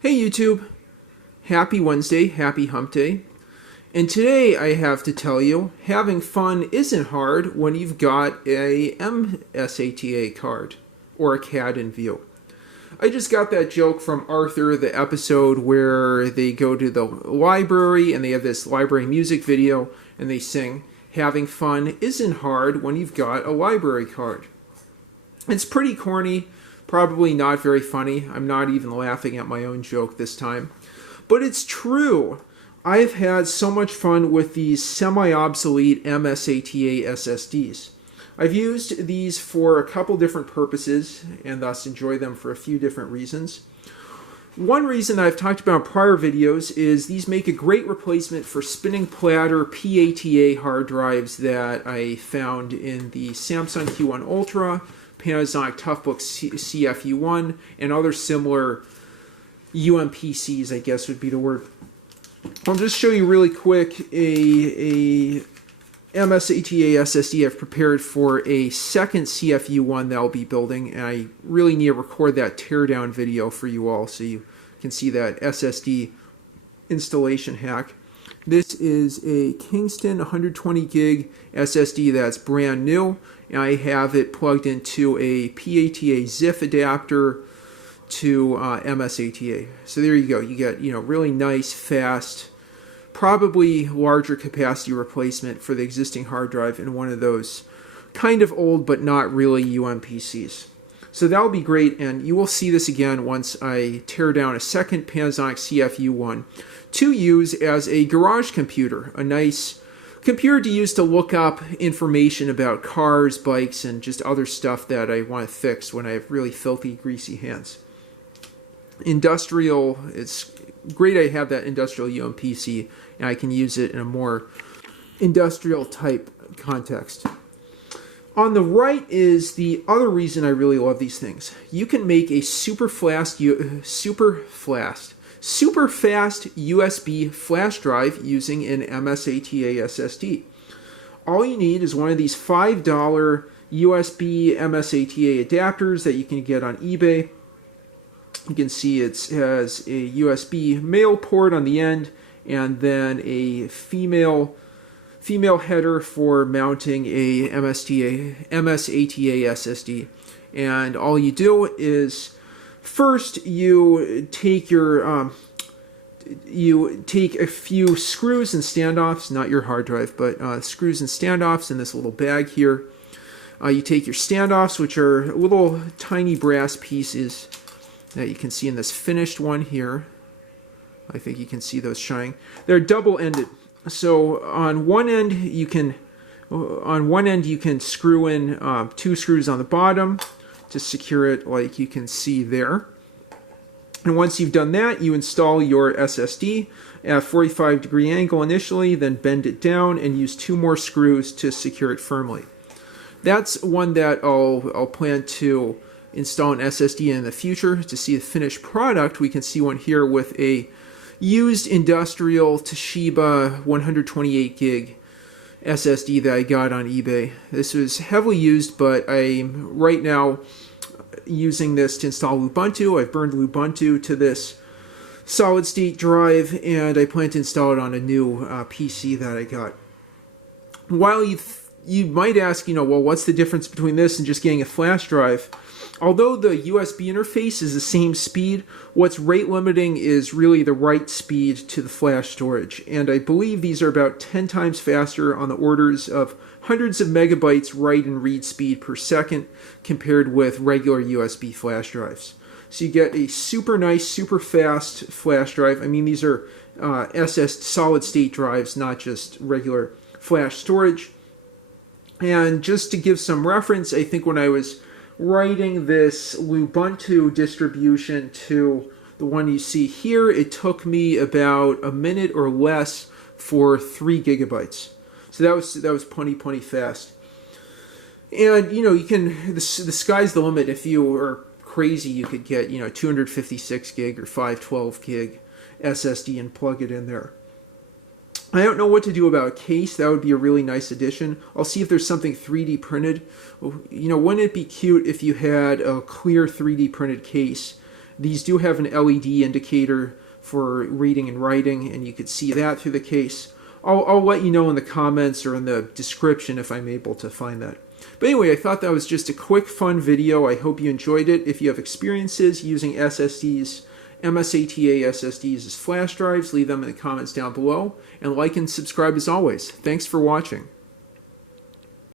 Hey YouTube, happy Wednesday, happy hump day. And today I have to tell you, having fun isn't hard when you've got a mSATA card or a CAD in view. I just got that joke from Arthur, the episode where they go to the library and they have this library music video and they sing, having fun isn't hard when you've got a library card. It's pretty corny, probably not very funny. I'm not even laughing at my own joke this time. But it's true. I've had so much fun with these semi-obsolete mSATA SSDs. I've used these for a couple different purposes and thus enjoy them for a few different reasons. One reason I've talked about in prior videos is these make a great replacement for spinning platter PATA hard drives that I found in the Samsung Q1 Ultra, Panasonic Toughbook CFU1, and other similar UMPCs, I guess would be the word. I'll just show you really quick a mSATA SSD I've prepared for a second CFU1 that I'll be building, and I really need to record that teardown video for you all so you can see that SSD installation hack. This is a Kingston 120 gig SSD that's brand new, and I have it plugged into a PATA ZIF adapter to mSATA. So there you go. You get really nice, fast, probably larger capacity replacement for the existing hard drive in one of those kind of old but not really UMPCs. So that'll be great, and you will see this again once I tear down a second Panasonic CFU1 to use as a garage computer, a nice computer to use to look up information about cars, bikes, and just other stuff that I want to fix when I have really filthy, greasy hands. Industrial, it's great I have that industrial UMPC, and I can use it in a more industrial type context. On the right is the other reason I really love these things. You can make a super fast USB flash drive using an mSATA SSD. All you need is one of these $5 USB mSATA adapters that you can get on eBay. You can see it has a USB male port on the end and then a female header for mounting a mSATA SSD. And all you do is first you take a few screws and standoffs, not your hard drive, but screws and standoffs in this little bag here. You take your standoffs, which are little tiny brass pieces that you can see in this finished one here. I think you can see those shining. They're double-ended. So on one end you can screw in 2 screws on the bottom to secure it, like you can see there. And once you've done that, you install your SSD at a 45-degree angle initially, then bend it down and use 2 more screws to secure it firmly. That's one that I'll plan to install an SSD in the future. To see the finished product, we can see one here with a used industrial Toshiba 128 gig SSD that I got on eBay. This was heavily used, but I'm right now using this to install Ubuntu. I've burned Ubuntu to this solid state drive, and I plan to install it on a new PC that I got. While you might ask, well, what's the difference between this and just getting a flash drive? Although the USB interface is the same speed, what's rate limiting is really the write speed to the flash storage. And I believe these are about 10 times faster, on the orders of hundreds of megabytes write and read speed per second compared with regular USB flash drives. So you get a super nice, super fast flash drive. I mean, these are solid state drives, not just regular flash storage. And just to give some reference, I think when I was writing this Ubuntu distribution to the one you see here, it took me about a minute or less for 3 gigabytes. So that was plenty fast. And you can the sky's the limit. If you are crazy, you could get 256 gig or 512 gig SSD and plug it in there. I don't know what to do about a case. That would be a really nice addition. I'll see if there's something 3D printed. Wouldn't it be cute if you had a clear 3D printed case These do have an LED indicator for reading and writing, and you could see that through the case. I'll let you know in the comments or in the description if I'm able to find that. But anyway, I thought that was just a quick, fun video. I hope you enjoyed it. If you have experiences using SSDs, mSATA SSDs as flash drives, leave them in the comments down below. And like and subscribe as always. Thanks for watching.